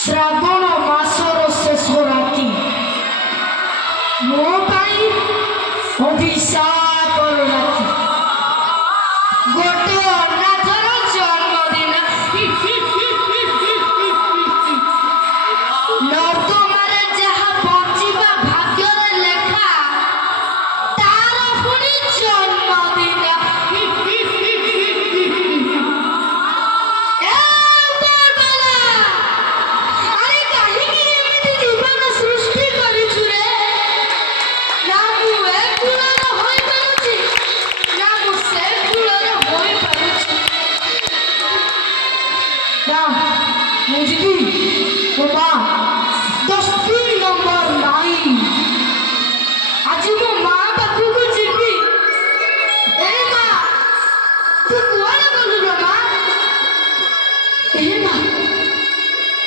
ଶ୍ରାବଣ ମାସର ଶେଷ ରାତି ମୋ ପାଇଁ ଅଭିଶାପର ରାତି। ଗୋଟେ ଅନାଥର ଜନ୍ମଦିନ। ନର୍ଦ୍ଦମାରେ ଯାହା ବଞ୍ଚିବା ଭାଗ୍ୟରେ ଲେଖା ତାର ପୁଣି ଜନ୍ମଦିନ।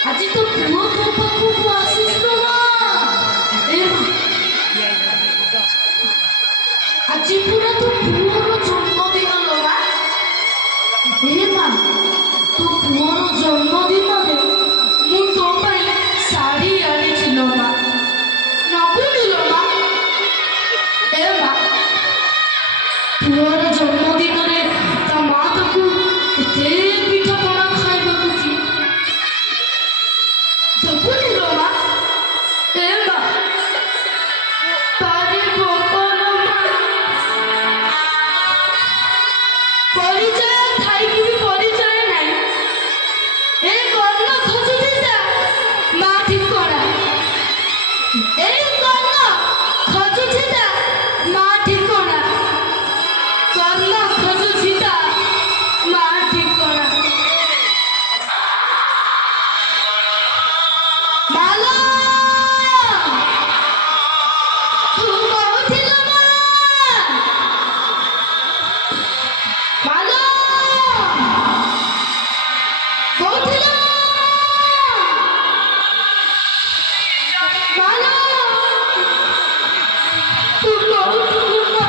ଆଜି ତ ପୁଅ ତୋ ପାଖକୁ ଆସିଛୁ ମା। ଆଜି ପୁରା ତୋ ପୁଅର ଜନ୍ମଦିନ ଲୋ ମା। ମା ତୋ ପୁଅର ଜନ୍ମଦିନରେ ମୁଁ ତୋ ପାଇଁ ଶାଢ଼ୀ ଆଣିଛି ଲୋ ମା। ନବୁନି ଲୋ ମା। ମା ପୁଅର ଜନ୍ମଦିନରେ ତା ମା ତାକୁ କେତେ ପିଠାପଣା ଖାଇବାକୁ ଦିଏ। ଦବୁନି ଲୋ ମା। ମା ପାରିବ କଣ ମା। ପରିଚୟ ଥାଇକି ବି ପରିଚୟ ନାହିଁ। ଏ କର୍ଣ୍ଣ ଖୋଜୁଥିଲା ମା ଠିକଣା। ଏ କର୍ଣ୍ଣ ଖୋଜୁଥିଲା ମା ଠିକଣା। କର୍ଣ୍ଣ ଖୋଜୁଥିଲା ମା ଠିକଣା। ମାଲୋ ତୁ କହୁଥିଲୁ ମା। ମାଲୋ କହୁଥିଲୁ ମାଲୋ ତୁ କହୁଥିଲୁ ମା।